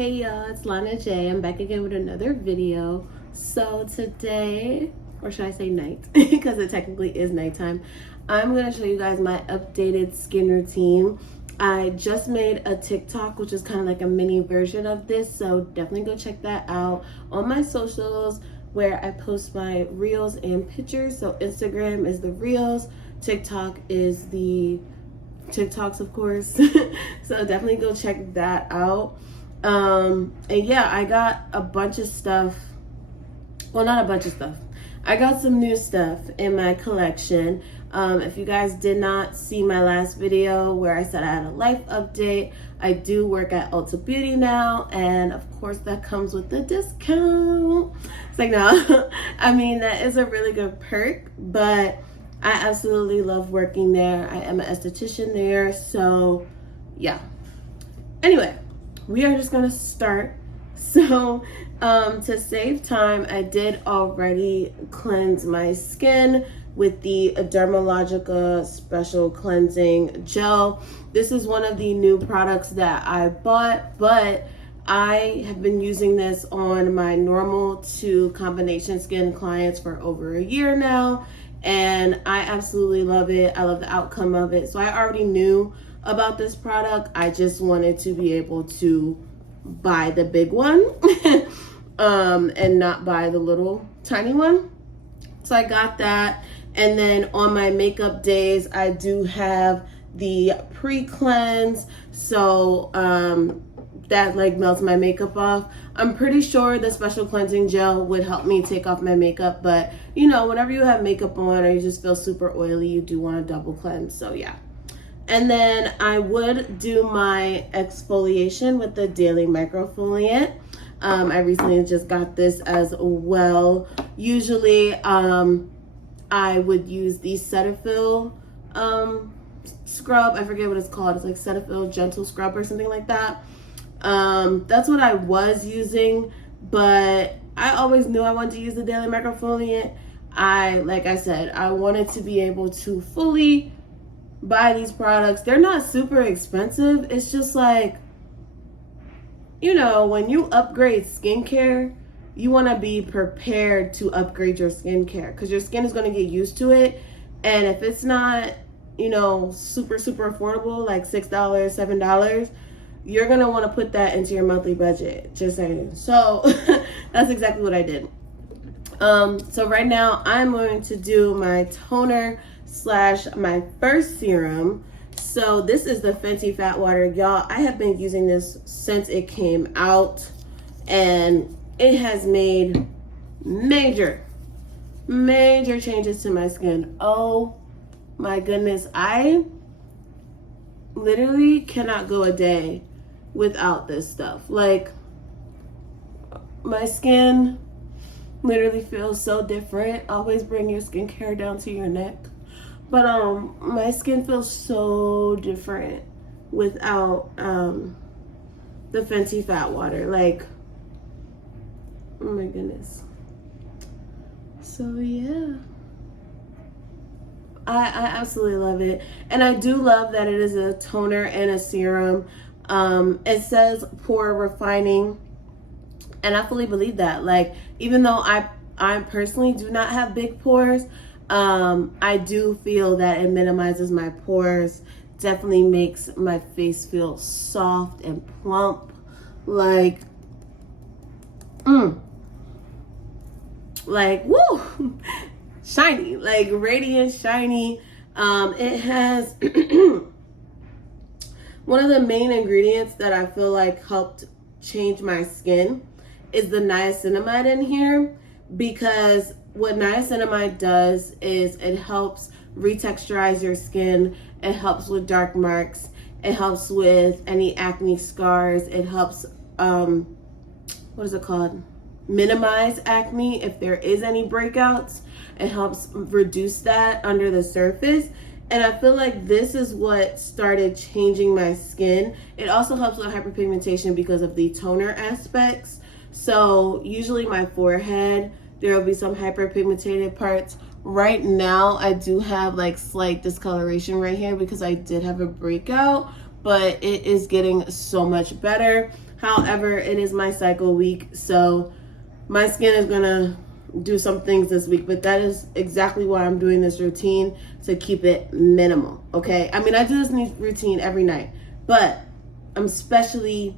Hey y'all, it's Lana J. I'm back again with another video. So today, or should I say night, because it technically is nighttime, I'm going to show you guys my updated skin routine. I just made a TikTok, which is kind of like a mini version of this, so definitely go check that out on my socials where I post my reels and pictures. So Instagram is the reels, TikTok is the TikToks, of course. So definitely go check that out. And yeah, I got a bunch of stuff. Well, not a bunch of stuff. I got some new stuff in my collection. If you guys did not see my last video where I said I had a life update, I do work at Ulta Beauty now, and of course that comes with the discount. It's like, no, I mean, that is a really good perk, but I absolutely love working there. I am an esthetician there, so yeah. Anyway, we are just gonna start. So to save time, I did already cleanse my skin with the Dermalogica Special Cleansing Gel. This is one of the new products that I bought, but I have been using this on my normal to combination skin clients for over a year now, and I absolutely love it. I love the outcome of it. So I already knew about this product. I just wanted to be able to buy the big one and not buy the little tiny one. So I got that. And then on my makeup days, I do have the pre-cleanse. So that like melts my makeup off. I'm pretty sure the special cleansing gel would help me take off my makeup, but you know, whenever you have makeup on or you just feel super oily, you do want to double cleanse. So yeah. And then I would do my exfoliation with the Daily Microfoliant. I recently just got this as well. Usually I would use the Cetaphil scrub. I forget what it's called. It's like Cetaphil Gentle Scrub or something like that. That's what I was using, but I always knew I wanted to use the Daily Microfoliant. Like I said, I wanted to be able to fully buy these products. They're not super expensive. It's just like, you know, when you upgrade skincare, you want to be prepared to upgrade your skincare because your skin is going to get used to it. And if it's not, you know, super affordable, like $6, $7, you're going to want to put that into your monthly budget. Just saying. So that's exactly what I did. So right now I'm going to do my toner / my first serum. So this is the Fenty Fat Water. Y'all, I have been using this since it came out, and it has made major changes to my skin. Oh my goodness. I literally cannot go a day without this stuff. Like, my skin literally feels so different. Always bring your skincare down to your neck. But my skin feels so different without the Fenty Fat Water. Like, oh my goodness. So yeah, I absolutely love it. And I do love that it is a toner and a serum. It says pore refining, and I fully believe that. Like, even though I personally do not have big pores, I do feel that it minimizes my pores, definitely makes my face feel soft and plump, like, like, woo, shiny, like radiant, shiny. It has one of the main ingredients that I feel like helped change my skin is the niacinamide in here, because what niacinamide does is it helps retexturize your skin. It helps with dark marks. It helps with any acne scars. It helps, what is it called? Minimize acne if there is any breakouts. It helps reduce that under the surface. And I feel like this is what started changing my skin. It also helps with hyperpigmentation because of the toner aspects. So usually my forehead, there will be some hyperpigmented parts. Right now, I do have like slight discoloration right here because I did have a breakout, but it is getting so much better. However, it is my cycle week, so my skin is gonna do some things this week, but that is exactly why I'm doing this routine, to keep it minimal. Okay, I mean, I do this routine every night, but I'm especially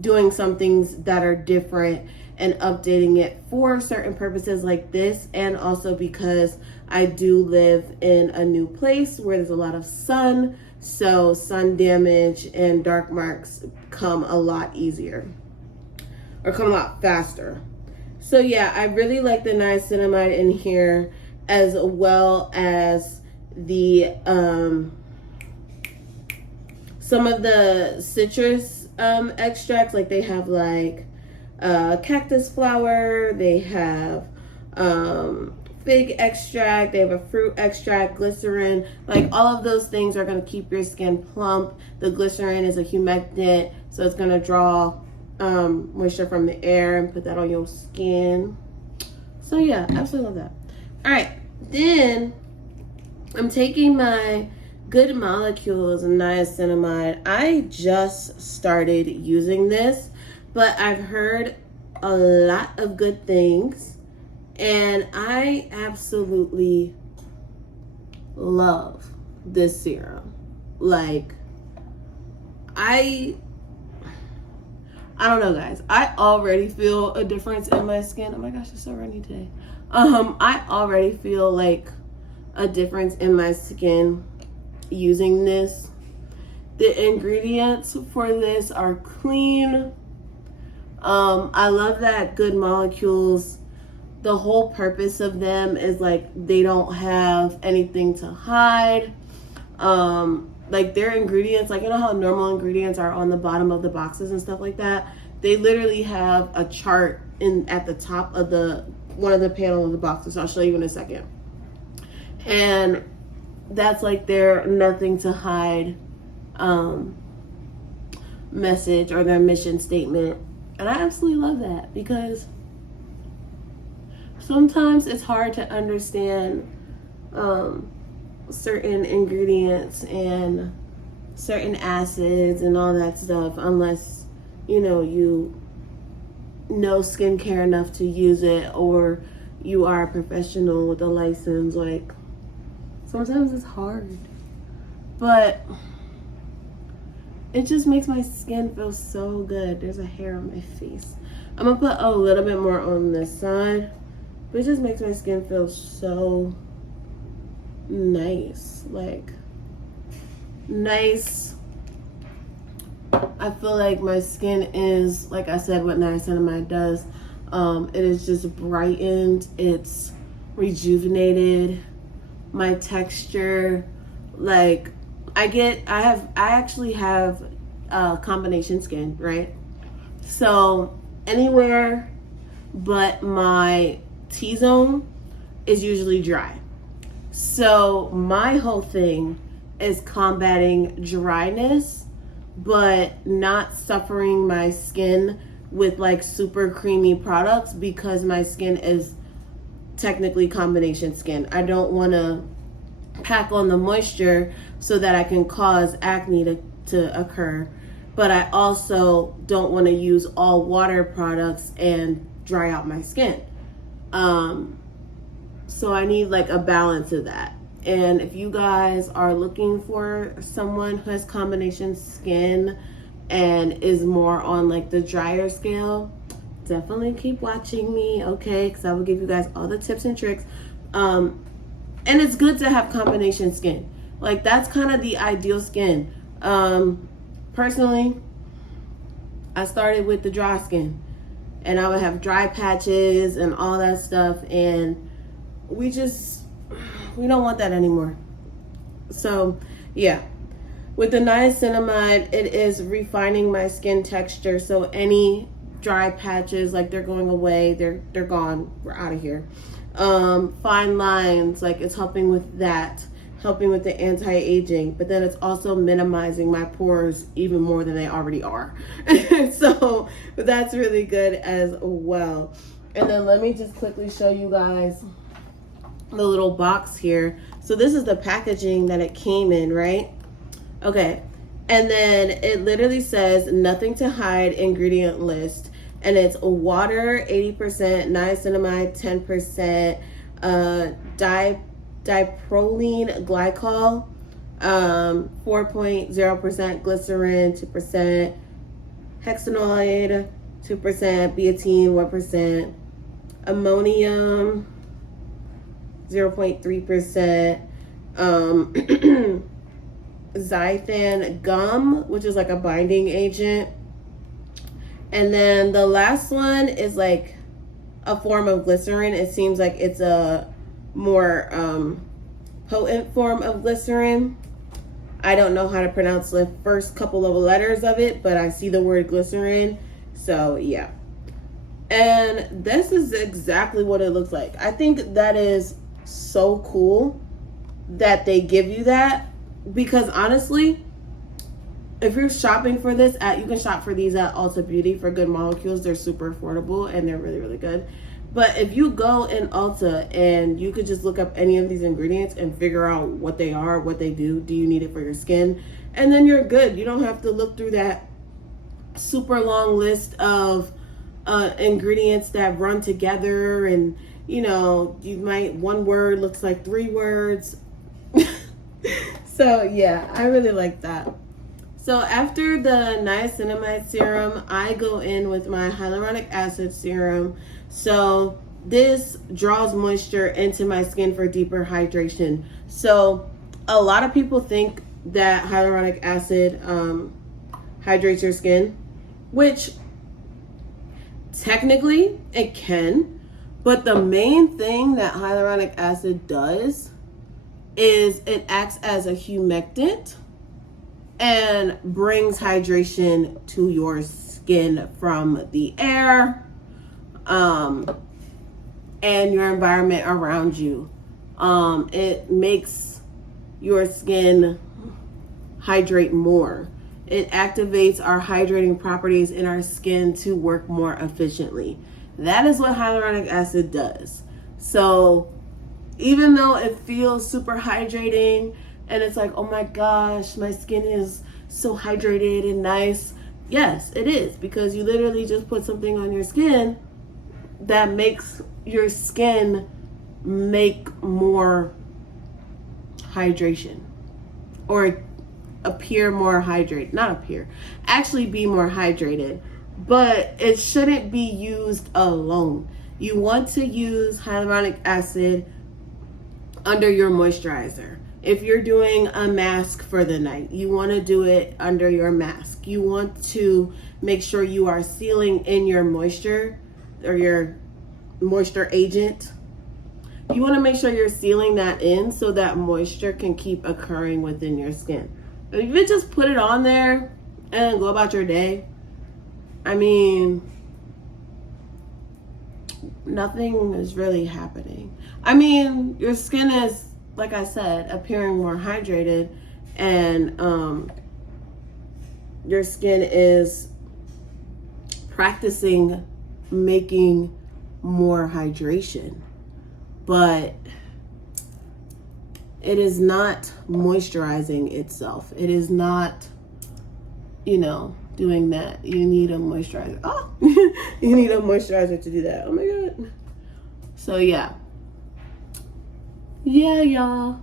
doing some things that are different and updating it for certain purposes like this, and also because I do live in a new place where there's a lot of sun, so sun damage and dark marks come a lot easier, or come a lot faster. So yeah, I really like the niacinamide in here, as well as the some of the citrus extracts. Like they have like cactus flower, they have fig extract, they have a fruit extract, glycerin. Like all of those things are going to keep your skin plump. The glycerin is a humectant, so it's going to draw moisture from the air and put that on your skin. So yeah, absolutely love that. All right, then I'm taking my Good Molecules niacinamide. I just started using this, but I've heard a lot of good things, and I absolutely love this serum. Like, I don't know, guys. I already feel a difference in my skin. Oh my gosh, it's so rainy today. I already feel like a difference in my skin using this. The ingredients for this are clean. I love that Good Molecules, the whole purpose of them is like they don't have anything to hide. Like their ingredients, like you know how normal ingredients are on the bottom of the boxes and stuff like that, they literally have a chart at the top of one of the panel of the boxes. I'll show you in a second. And that's like their nothing to hide message, or their mission statement. And I absolutely love that, because sometimes it's hard to understand certain ingredients and certain acids and all that stuff unless you know skincare enough to use it, or you are a professional with a license. Like sometimes it's hard, but it just makes my skin feel so good. There's a hair on my face. I'm gonna put a little bit more on this side, but it just makes my skin feel so nice. Like nice. I feel like my skin is, like I said, what niacinamide does. It is just brightened. It's rejuvenated. My texture, like I actually have combination skin, right? So anywhere but my T-zone is usually dry. So my whole thing is combating dryness, but not suffering my skin with like super creamy products, because my skin is technically combination skin. I don't want to pack on the moisture so that I can cause acne to occur, but I also don't want to use all water products and dry out my skin. So I need like a balance of that. And if you guys are looking for someone who has combination skin and is more on like the drier scale, definitely keep watching me, okay? Because I will give you guys all the tips and tricks. And it's good to have combination skin. Like that's kind of the ideal skin. Personally, I started with the dry skin, and I would have dry patches and all that stuff, and we don't want that anymore. So yeah, with the niacinamide, it is refining my skin texture. So any dry patches, like they're going away, they're gone, we're out of here. Fine lines, like it's helping with that, helping with the anti-aging, but then it's also minimizing my pores even more than they already are. So that's really good as well. And then let me just quickly show you guys the little box here. So this is the packaging that it came in, right? Okay, And then it literally says nothing to hide ingredient list. And it's water 80%, niacinamide 10%, diproline glycol 4.0%, glycerin 2%, hexanoid 2%, biotin 1%, ammonium 0.3%, xanthan gum, which is like a binding agent. And then the last one is like a form of glycerin. It seems like it's a more potent form of glycerin. I don't know how to pronounce the first couple of letters of it, but I see the word glycerin. So yeah. And this is exactly what it looks like. I think that is so cool that they give you that, because honestly, if you're shopping for this you can shop for these at Ulta Beauty for Good Molecules. They're super affordable and they're really, really good. But if you go in Ulta and you could just look up any of these ingredients and figure out what they are, what they do you need it for your skin, and then you're good. You don't have to look through that super long list of ingredients that run together, and you know, one word looks like 3 words. So yeah, I really like that. So after the niacinamide serum, I go in with my hyaluronic acid serum. So this draws moisture into my skin for deeper hydration. So a lot of people think that hyaluronic acid hydrates your skin, which technically it can, but the main thing that hyaluronic acid does is it acts as a humectant and brings hydration to your skin from the air and your environment around you. It makes your skin hydrate more. It activates our hydrating properties in our skin to work more efficiently. That is what hyaluronic acid does. So even though it feels super hydrating and it's like, oh my gosh, my skin is so hydrated and nice. Yes, it is, because you literally just put something on your skin that makes your skin make more hydration, or appear more hydrated. Not appear, actually be more hydrated. But it shouldn't be used alone. You want to use hyaluronic acid under your moisturizer. If you're doing a mask for the night, you want to do it under your mask. You want to make sure you are sealing in your moisture, or your moisture agent. You want to make sure you're sealing that in so that moisture can keep occurring within your skin. If you just put it on there and go about your day, I mean, nothing is really happening. I mean, your skin is, like I said, appearing more hydrated, and your skin is practicing making more hydration, but it is not moisturizing itself. It is not, doing that. You need a moisturizer. Oh, you need a moisturizer to do that. Oh my God. So yeah, y'all.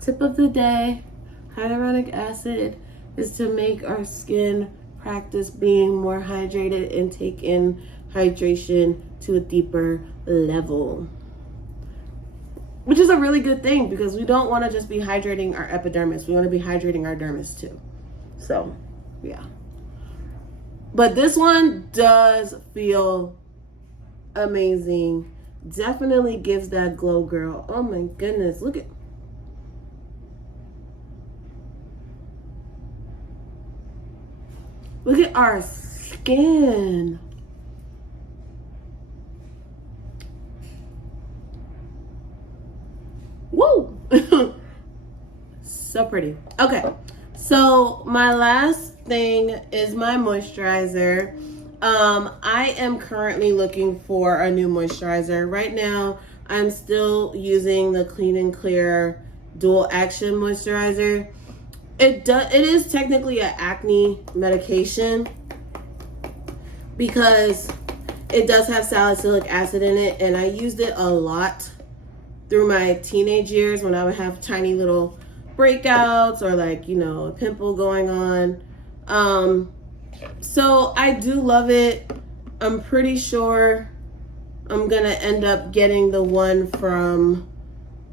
Tip of the day: hyaluronic acid is to make our skin practice being more hydrated and take in hydration to a deeper level, which is a really good thing, because we don't want to just be hydrating our epidermis. We want to be hydrating our dermis too. So yeah, but this one does feel amazing. Definitely gives that glow, girl. Oh my goodness, look at our skin. Woo! So pretty. Okay, so my last thing is my moisturizer. I am currently looking for a new moisturizer. Right now, I'm still using the Clean and Clear Dual Action Moisturizer. It is technically an acne medication because it does have salicylic acid in it, and I used it a lot through my teenage years when I would have tiny little breakouts or like, you know, a pimple going on. So I do love it. I'm pretty sure I'm gonna end up getting the one from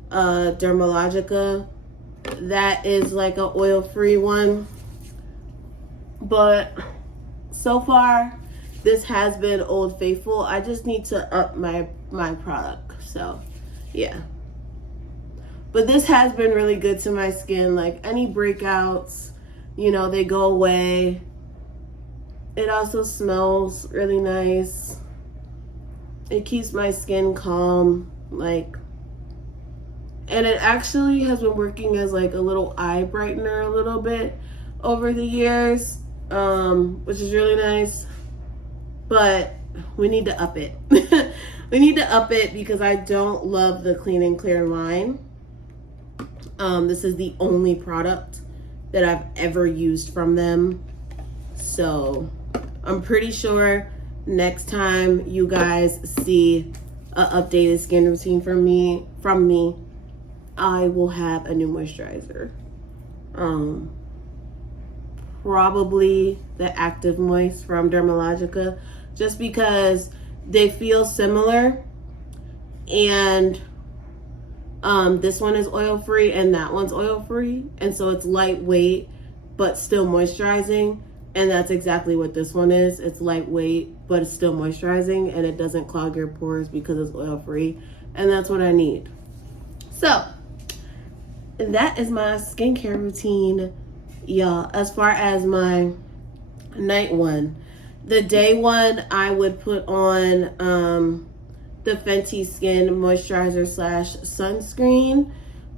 Dermalogica. That is like an oil-free one. But so far, this has been Old Faithful. I just need to up my product. So yeah. But this has been really good to my skin. Like any breakouts, you know, they go away. It also smells really nice. It keeps my skin calm, like, and it actually has been working as like a little eye brightener a little bit over the years, which is really nice. But we need to up it. We need to up it because I don't love the Clean and Clear line. This is the only product that I've ever used from them. So I'm pretty sure next time you guys see an updated skin routine from me, I will have a new moisturizer. Probably the Active Moist from Dermalogica, just because they feel similar, and this one is oil-free and that one's oil-free, and so it's lightweight but still moisturizing. And that's exactly what this one is. It's lightweight, but it's still moisturizing, and it doesn't clog your pores because it's oil-free. And that's what I need. So, that is my skincare routine, y'all. As far as my night one. The day one, I would put on the Fenty Skin Moisturizer / Sunscreen.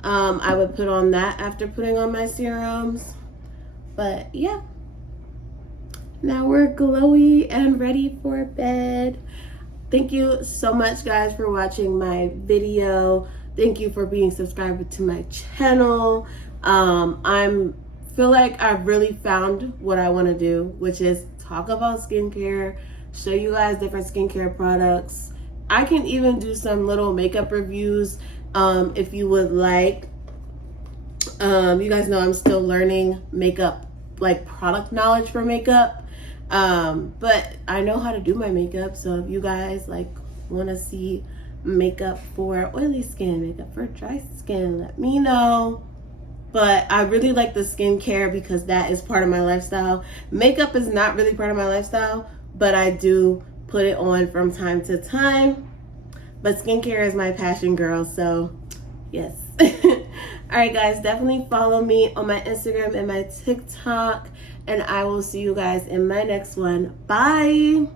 I would put on that after putting on my serums. But, yeah. Now we're glowy and ready for bed. Thank you so much, guys, for watching my video. Thank you for being subscribed to my channel. I feel like I've really found what I want to do, which is talk about skincare, show you guys different skincare products. I can even do some little makeup reviews if you would like. You guys know I'm still learning makeup, like product knowledge for makeup. But I know how to do my makeup, so if you guys like want to see makeup for oily skin, makeup for dry skin, let me know. But I really like the skincare because that is part of my lifestyle. Makeup is not really part of my lifestyle, but I do put it on from time to time. But skincare is my passion, girl, so yes. Alright, guys, definitely follow me on my Instagram and my TikTok, and I will see you guys in my next one. Bye!